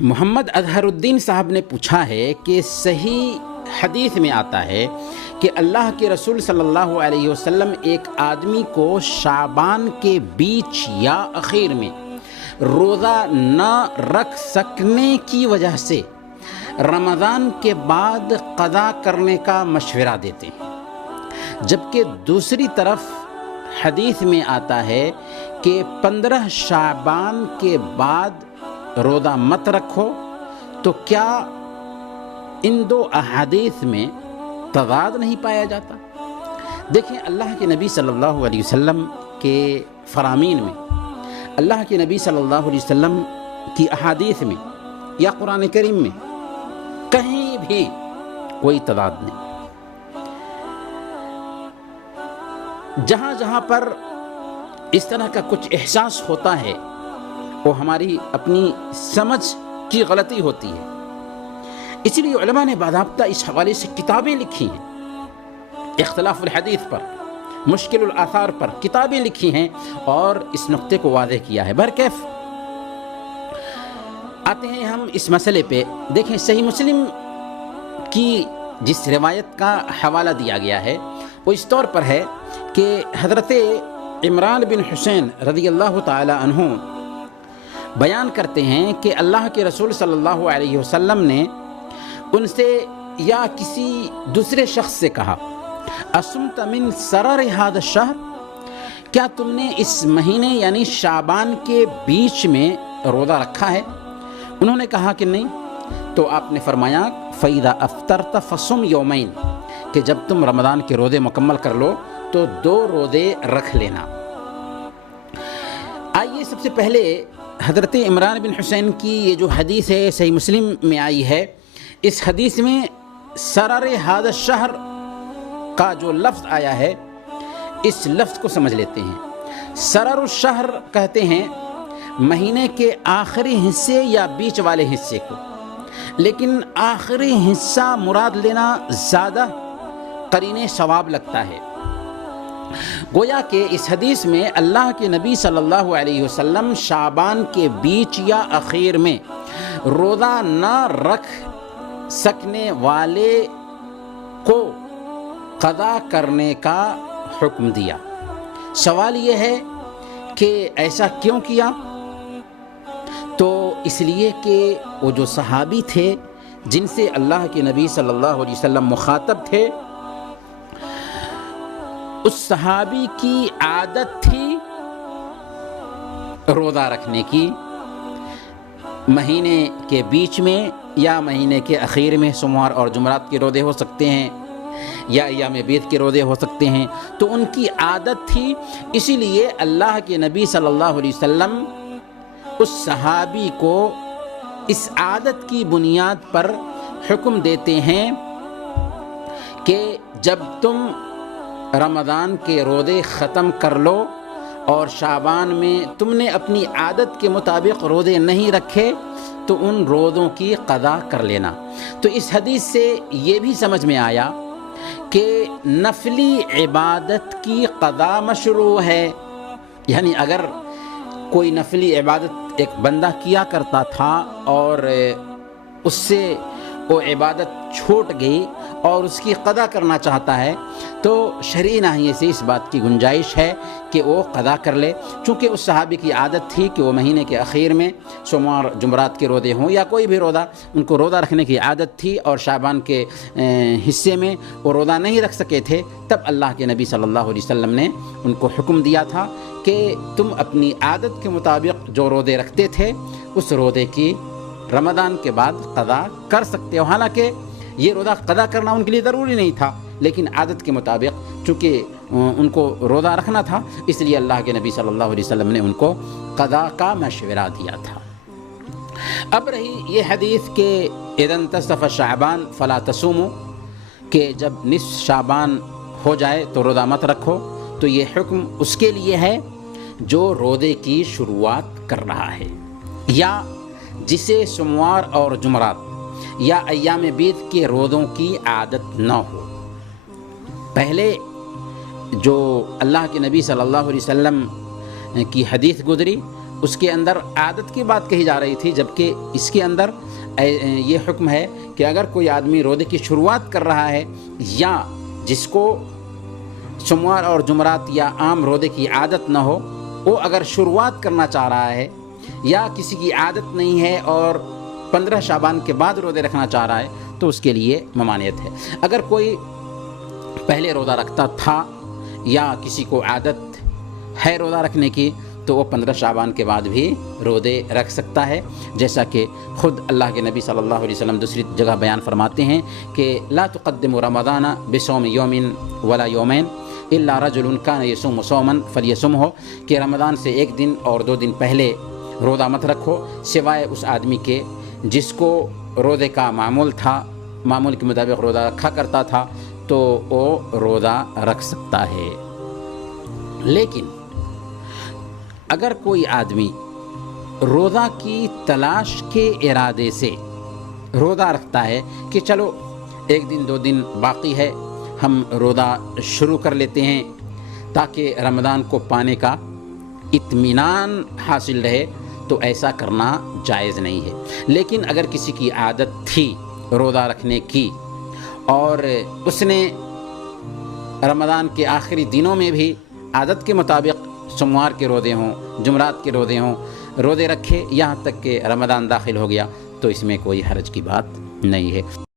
محمد اظہر الدین صاحب نے پوچھا ہے کہ صحیح حدیث میں آتا ہے کہ اللہ کے رسول صلی اللہ علیہ وسلم ایک آدمی کو شعبان کے بیچ یا اخیر میں روزہ نہ رکھ سکنے کی وجہ سے رمضان کے بعد قضا کرنے کا مشورہ دیتے ہیں، جبکہ دوسری طرف حدیث میں آتا ہے کہ 15 شعبان کے بعد روزہ مت رکھو۔ تو کیا ان دو احادیث میں تضاد نہیں پایا جاتا؟ دیکھیں، اللہ کے نبی صلی اللہ علیہ وسلم کے فرامین میں، اللہ کے نبی صلی اللہ علیہ وسلم کی احادیث میں یا قرآن کریم میں کہیں بھی کوئی تضاد نہیں۔ جہاں جہاں پر اس طرح کا کچھ احساس ہوتا ہے وہ ہماری اپنی سمجھ کی غلطی ہوتی ہے، اس لیے علماء نے باضابطہ اس حوالے سے کتابیں لکھی ہیں، اختلاف الحدیث پر، مشکل الآثار پر کتابیں لکھی ہیں اور اس نقطے کو واضح کیا ہے۔ برکیف آتے ہیں ہم اس مسئلے پہ۔ دیکھیں، صحیح مسلم کی جس روایت کا حوالہ دیا گیا ہے وہ اس طور پر ہے کہ حضرت عمران بن حسین رضی اللہ تعالی عنہ بیان کرتے ہیں کہ اللہ کے رسول صلی اللہ علیہ وسلم نے ان سے یا کسی دوسرے شخص سے کہا، اصمت من سرر هذا الشہر، کیا تم نے اس مہینے یعنی شعبان کے بیچ میں روزہ رکھا ہے؟ انہوں نے کہا کہ نہیں۔ تو آپ نے فرمایا، فَإِذَا أَفْطَرْتَ فَصُمْ يَوْمَيْنِ، کہ جب تم رمضان کے روزے مکمل کر لو تو 2 روزے رکھ لینا۔ آئیے سب سے پہلے حضرت عمران بن حسین کی یہ جو حدیث ہے صحیح مسلم میں آئی ہے، اس حدیث میں سرر هذا الشہر کا جو لفظ آیا ہے اس لفظ کو سمجھ لیتے ہیں۔ سرر الشہر کہتے ہیں مہینے کے آخری حصے یا بیچ والے حصے کو، لیکن آخری حصہ مراد لینا زیادہ قرین ثواب لگتا ہے۔ گویا کہ اس حدیث میں اللہ کے نبی صلی اللہ علیہ وسلم شعبان کے بیچ یا اخیر میں روزہ نہ رکھ سکنے والے کو قضا کرنے کا حکم دیا۔ سوال یہ ہے کہ ایسا کیوں کیا؟ تو اس لیے کہ وہ جو صحابی تھے جن سے اللہ کے نبی صلی اللہ علیہ وسلم مخاطب تھے، اس صحابی کی عادت تھی روزہ رکھنے کی، مہینے کے بیچ میں یا مہینے کے اخیر میں، سوموار اور جمعرات کے روزے ہو سکتے ہیں یا ایام بیت کے روزے ہو سکتے ہیں، تو ان کی عادت تھی۔ اسی لیے اللہ کے نبی صلی اللہ علیہ وسلم اس صحابی کو اس عادت کی بنیاد پر حکم دیتے ہیں کہ جب تم رمضان کے روزے ختم کر لو اور شعبان میں تم نے اپنی عادت کے مطابق روزے نہیں رکھے تو ان روزوں کی قضا کر لینا۔ تو اس حدیث سے یہ بھی سمجھ میں آیا کہ نفلی عبادت کی قضا مشروع ہے، یعنی اگر کوئی نفلی عبادت ایک بندہ کیا کرتا تھا اور اس سے وہ عبادت چھوٹ گئی اور اس کی قضا کرنا چاہتا ہے تو شرعی ناحیے سے اس بات کی گنجائش ہے کہ وہ قضا کر لے، چونکہ اس صحابی کی عادت تھی کہ وہ مہینے کے اخیر میں سوموار جمعرات کے روزے ہوں یا کوئی بھی روزہ، ان کو روزہ رکھنے کی عادت تھی اور شعبان کے حصے میں وہ روزہ نہیں رکھ سکے تھے، تب اللہ کے نبی صلی اللہ علیہ وسلم نے ان کو حکم دیا تھا کہ تم اپنی عادت کے مطابق جو روزے رکھتے تھے اس روزے کی رمضان کے بعد قضا کر سکتے ہو۔ حالانکہ یہ روزہ قضا کرنا ان کے لیے ضروری نہیں تھا، لیکن عادت کے مطابق چونکہ ان کو روزہ رکھنا تھا اس لیے اللہ کے نبی صلی اللہ علیہ وسلم نے ان کو قضا کا مشورہ دیا تھا۔ اب رہی یہ حدیث کہ اذا انتصف شعبان فلا تصوموا، کہ جب نصف شعبان ہو جائے تو روزہ مت رکھو، تو یہ حکم اس کے لیے ہے جو روزے کی شروعات کر رہا ہے یا جسے سوموار اور جمعرات یا ایام بیت کے روزوں کی عادت نہ ہو۔ پہلے جو اللہ کے نبی صلی اللہ علیہ وسلم کی حدیث گزری اس کے اندر عادت کی بات کہی جا رہی تھی، جبکہ اس کے اندر یہ حکم ہے کہ اگر کوئی آدمی روزے کی شروعات کر رہا ہے یا جس کو سوموار اور جمعرات یا عام روزے کی عادت نہ ہو، وہ اگر شروعات کرنا چاہ رہا ہے یا کسی کی عادت نہیں ہے اور 15 شعبان کے بعد روزے رکھنا چاہ رہا ہے تو اس کے لیے ممانعت ہے۔ اگر کوئی پہلے روزہ رکھتا تھا یا کسی کو عادت ہے روزہ رکھنے کی تو وہ 15 شعبان کے بعد بھی روزے رکھ سکتا ہے، جیسا کہ خود اللہ کے نبی صلی اللہ علیہ وسلم دوسری جگہ بیان فرماتے ہیں کہ لا تقدموا رمضان بصوم یوم ولا یومین الا رجل کان یصوم صوما فلیصمہ، کہ رمضان سے ایک دن اور 2 دن پہلے روزہ مت رکھو سوائے اس آدمی کے جس کو روزے کا معمول تھا، معمول کے مطابق روزہ رکھا کرتا تھا تو وہ روزہ رکھ سکتا ہے۔ لیکن اگر کوئی آدمی روزہ کی تلاش کے ارادے سے روزہ رکھتا ہے کہ چلو 1 دن 2 دن باقی ہے، ہم روزہ شروع کر لیتے ہیں تاکہ رمضان کو پانے کا اطمینان حاصل رہے، تو ایسا کرنا جائز نہیں ہے۔ لیکن اگر کسی کی عادت تھی روزہ رکھنے کی اور اس نے رمضان کے آخری دنوں میں بھی عادت کے مطابق سوموار کے روزے ہوں، جمعرات کے روزے ہوں، روزے رکھے یہاں تک کہ رمضان داخل ہو گیا، تو اس میں کوئی حرج کی بات نہیں ہے۔